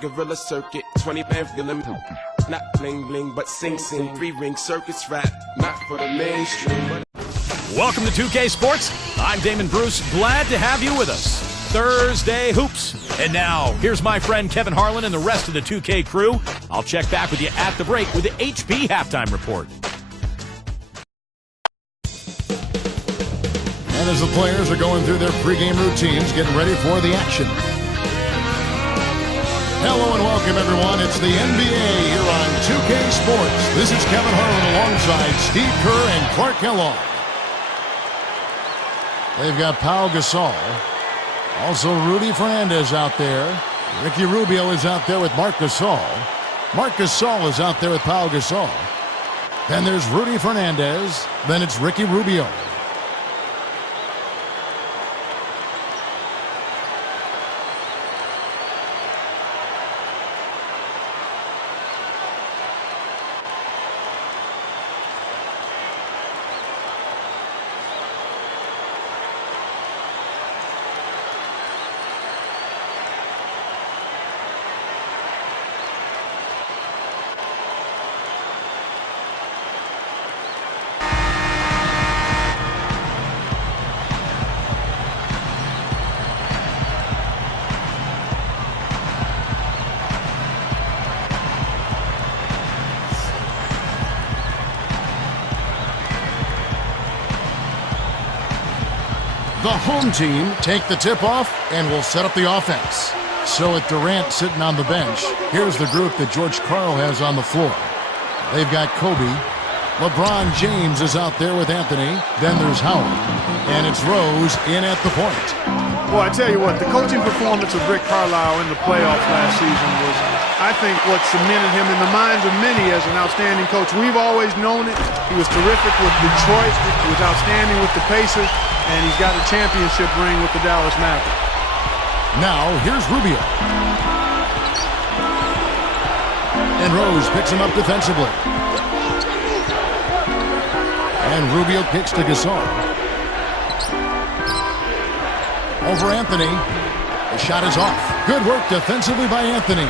Gorilla circuit, 20 band feeling. Not bling bling, but sing 3-ring circus rap. Not for the mainstream. Welcome to 2K Sports. I'm Damon Bruce. Glad to have you with us. Thursday Hoops. And now, here's my friend Kevin Harlan and the rest of the 2K crew. I'll check back with you at the break with the HP halftime report. And as the players are going through their pregame routines, getting ready for the action. Hello and welcome, everyone. It's the NBA here on 2K Sports. This is Kevin Harlan alongside Steve Kerr and Clark Kellogg. They've got Pau Gasol. Also Rudy Fernandez out there. Ricky Rubio is out there with Marc Gasol. Marc Gasol is out there with Pau Gasol. Then there's Rudy Fernandez. Then it's Ricky Rubio. The home team take the tip-off and will set up the offense. So with Durant sitting on the bench, here's the group that George Karl has on the floor. They've got Kobe. LeBron James is out there with Anthony. Then there's Howard. And it's Rose in at the point. Well, I tell you what, the coaching performance of Rick Carlisle in the playoffs last season was, I think, what cemented him in the minds of many as an outstanding coach. We've always known it. He was terrific with Detroit. He was outstanding with the Pacers. And he's got a championship ring with the Dallas Mavericks. Now, here's Rubio. And Rose picks him up defensively. And Rubio kicks to Gasol. Over Anthony. The shot is off. Good work defensively by Anthony.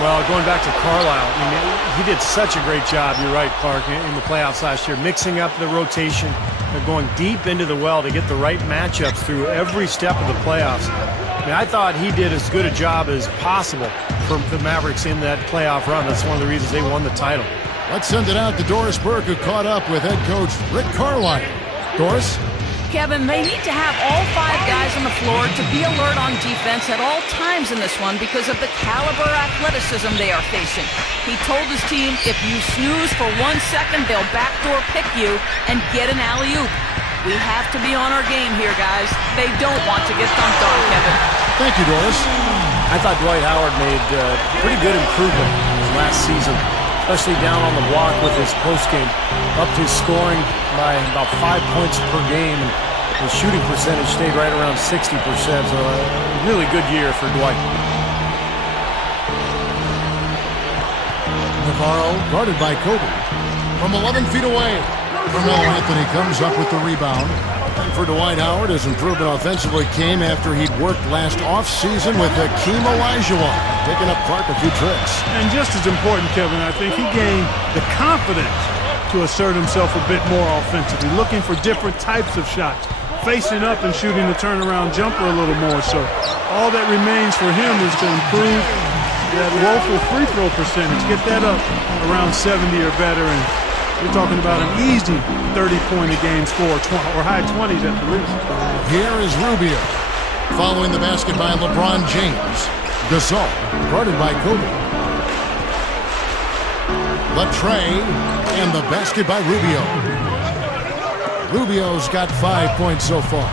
Well, going back to Carlisle, I mean, he did such a great job, you're right, Clark, in the playoffs last year, mixing up the rotation, going deep into the well to get the right matchups through every step of the playoffs. I mean, I thought he did as good a job as possible for the Mavericks in that playoff run. That's one of the reasons they won the title. Let's send it out to Doris Burke, who caught up with head coach Rick Carlisle. Doris? Kevin, they need to have all 5 guys on the floor to be alert on defense at all times in this one because of the caliber athleticism they are facing. He told his team, if you snooze for 1 second, they'll backdoor pick you and get an alley-oop. We have to be on our game here, guys. They don't want to get dunked on, Kevin. Thank you, Doris. I thought Dwight Howard made pretty good improvement last season, especially down on the block with his postgame. Upped his scoring by about 5 points per game, and his shooting percentage stayed right around 60%. So a really good year for Dwight. Navarro guarded by Kobe from 11 feet away. Carmelo Anthony comes up with the rebound. And for Dwight Howard, his improvement offensively came after he'd worked last offseason with Hakeem Olajuwon, picking up Clark a few tricks. And just as important, Kevin, I think he gained the confidence to assert himself a bit more offensively, looking for different types of shots, facing up and shooting the turnaround jumper a little more. So all that remains for him is to improve that woeful free throw percentage, get that up around 70 or better, and you're talking about an easy 30-point-a-game score, or high 20s at the least. Here is Rubio, following the basket by LeBron James. Gasol, guarded by Kobe. The tray, and the basket by Rubio. Rubio's got 5 points so far.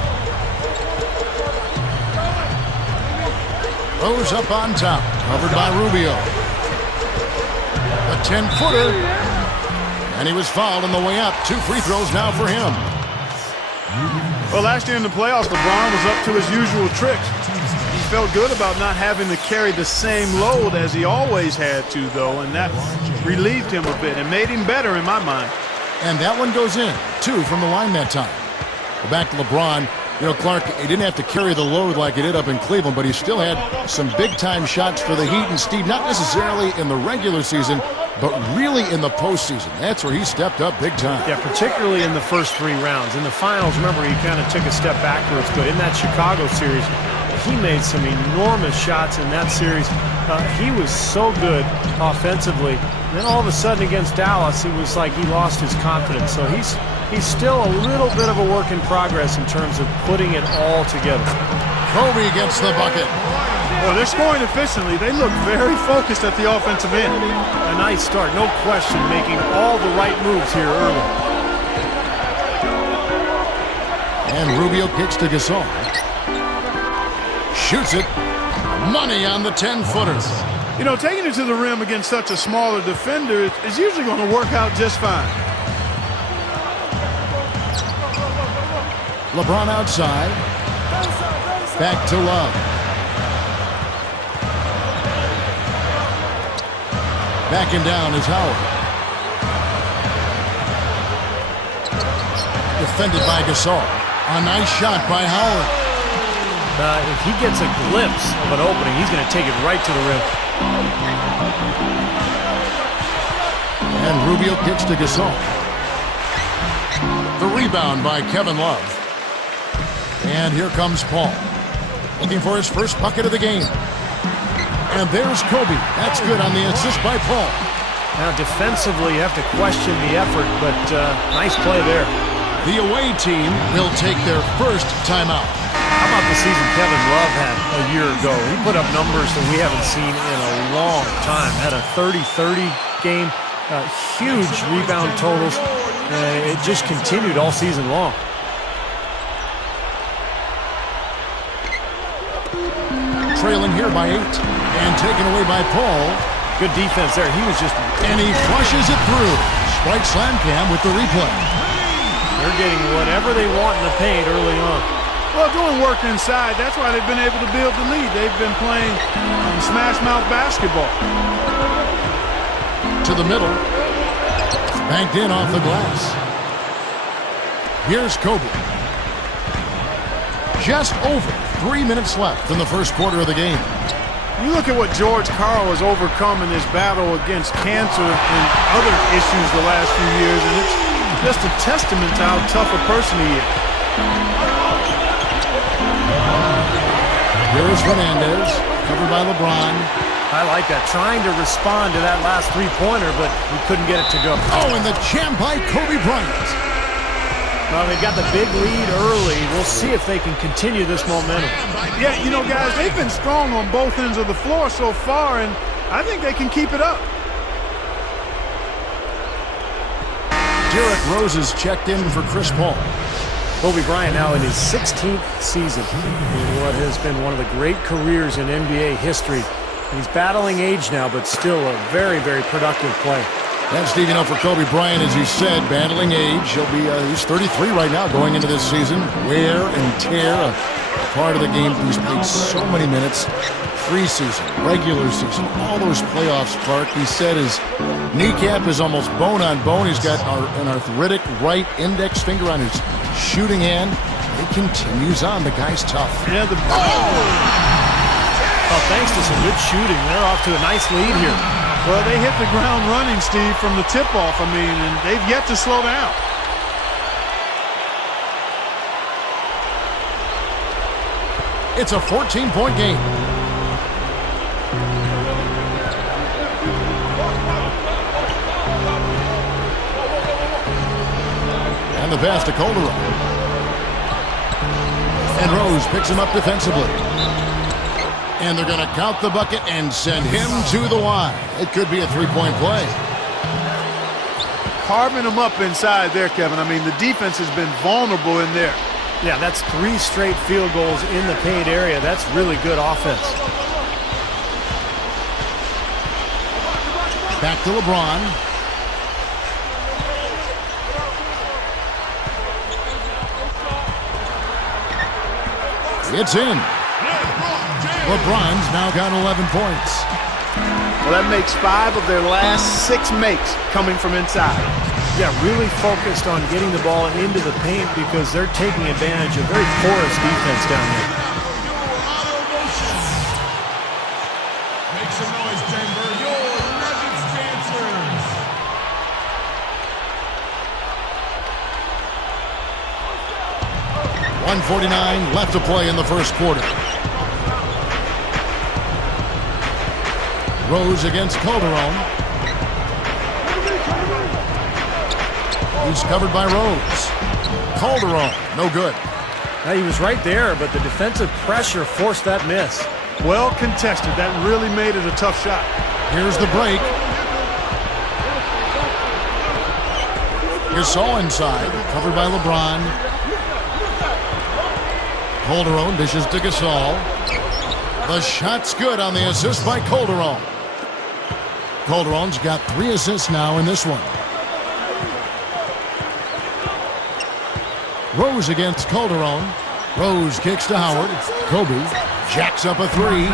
Rose up on top, covered by Rubio. The 10-footer, and he was fouled on the way up. 2 free throws now for him. Well, last year in the playoffs, LeBron was up to his usual tricks. He felt good about not having to carry the same load as he always had to, though, and that relieved him a bit and made him better in my mind. And that one goes in. 2 from the line that time. Back to LeBron. You know, Clark, he didn't have to carry the load like he did up in Cleveland, but he still had some big-time shots for the Heat. And, Steve, not necessarily in the regular season, but really in the postseason. That's where he stepped up big time. Yeah, particularly in the first 3 rounds. In the finals, remember, he kind of took a step backwards. But in that Chicago series, he made some enormous shots in that series. He was so good offensively. Then all of a sudden against Dallas, it was like he lost his confidence. So he's still a little bit of a work in progress in terms of putting it all together. Kobe gets the bucket. Well, they're scoring efficiently. They look very focused at the offensive end. A nice start, no question, making all the right moves here early. And Rubio kicks to Gasol. Shoots it. Money on the 10-footer. You know, taking it to the rim against such a smaller defender is usually going to work out just fine. LeBron outside. Back to Love. Backing down is Howard. Defended by Gasol. A nice shot by Howard. If he gets a glimpse of an opening, he's going to take it right to the rim. And Rubio kicks to Gasol. The rebound by Kevin Love. And here comes Paul. Looking for his first bucket of the game. And there's Kobe. That's good on the assist by Paul. Now defensively, you have to question the effort, but nice play there. The away team will take their first timeout. How about the season Kevin Love had a year ago? He put up numbers that we haven't seen in a long time. Had a 30-30 game, huge rebound totals. It just continued all season long. Trailing here by 8 and taken away by Paul. Good defense there. He was just... And he flushes it through. Strike slam cam with the replay. They're getting whatever they want in the paint early on. Well, doing work inside, that's why they've been able to build the lead. They've been playing smash mouth basketball. To the middle. Banked in off the glass. Here's Kobe. Just over 3 minutes left in the first quarter of the game. You look at what George Karl has overcome in this battle against cancer and other issues the last few years, and it's just a testament to how tough a person he is. Here's Fernandez, covered by LeBron. I like that. Trying to respond to that last three-pointer, but he couldn't get it to go. Oh, and the jam by Kobe Bryant. Well, they got the big lead early. We'll see if they can continue this momentum. Yeah, you know, guys, they've been strong on both ends of the floor so far, and I think they can keep it up. Derrick Rose is checked in for Chris Paul. Kobe Bryant now in his 16th season in what has been one of the great careers in NBA history. He's battling age now, but still a very, very productive play. And Steve, you know, for Kobe Bryant, as you said, battling age, he's 33 right now going into this season. Wear and tear, a part of the game. He's played so many minutes. Preseason, regular season, all those playoffs, Clark. He said his kneecap is almost bone on bone. He's got an arthritic right index finger on his shooting hand. It continues on. The guy's tough. Yeah, Well, thanks to some good shooting, they're off to a nice lead here. Well, they hit the ground running, Steve, from the tip-off, and they've yet to slow down. It's a 14-point game. And the pass to Calderon. And Rose picks him up defensively. And they're going to count the bucket and send him to the line. It could be a three-point play. Carving them up inside there, Kevin. I mean, the defense has been vulnerable in there. Yeah, that's 3 straight field goals in the paint area. That's really good offense. Back to LeBron. It's in. LeBron's now got 11 points. Well, that makes 5 of their last 6 makes coming from inside. Yeah, really focused on getting the ball into the paint because they're taking advantage of very porous defense down there. Make some noise, Denver. Your Nuggets dancers. .149 left to play in the first quarter. Rose against Calderon. He's covered by Rose. Calderon, no good. Now, he was right there, but the defensive pressure forced that miss. Well contested. That really made it a tough shot. Here's the break. Gasol inside, covered by LeBron. Calderon dishes to Gasol. The shot's good on the assist by Calderon. Calderon's got 3 assists now in this one. Rose against Calderon. Rose kicks to Howard. Kobe jacks up a 3.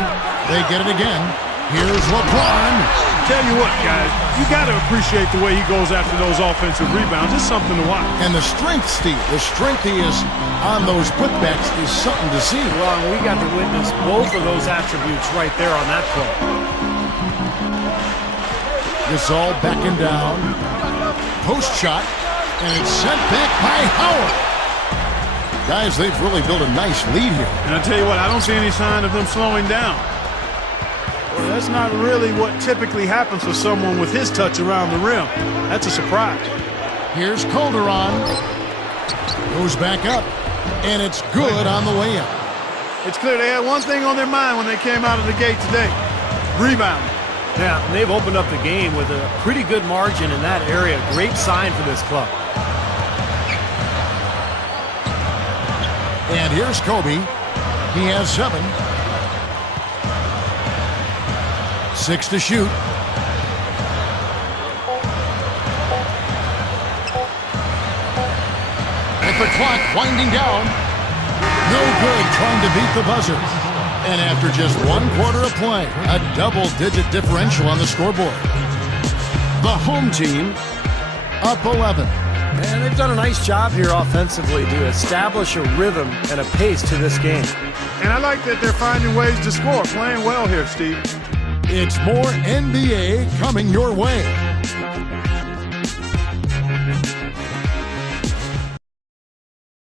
They get it again. Here's LeBron. Tell you what, guys, you got to appreciate the way he goes after those offensive rebounds. It's something to watch. And the strength, Steve, the strength he is on those putbacks is something to see. Well, and we got to witness both of those attributes right there on that play. Gasol backing down. Post shot. And it's sent back by Howard. Guys, they've really built a nice lead here. And I tell you what, I don't see any sign of them slowing down. Well, that's not really what typically happens for someone with his touch around the rim. That's a surprise. Here's Calderon. Goes back up. And it's good on the way up. It's clear they had one thing on their mind when they came out of the gate today. Rebounding. Yeah, and they've opened up the game with a pretty good margin in that area. Great sign for this club. And here's Kobe. He has 7. 6 to shoot. With the clock winding down. No good trying to beat the buzzer. And after just 1 quarter of play, a double-digit differential on the scoreboard. The home team up 11. And they've done a nice job here offensively to establish a rhythm and a pace to this game. And I like that they're finding ways to score. Playing well here, Steve. It's more NBA coming your way.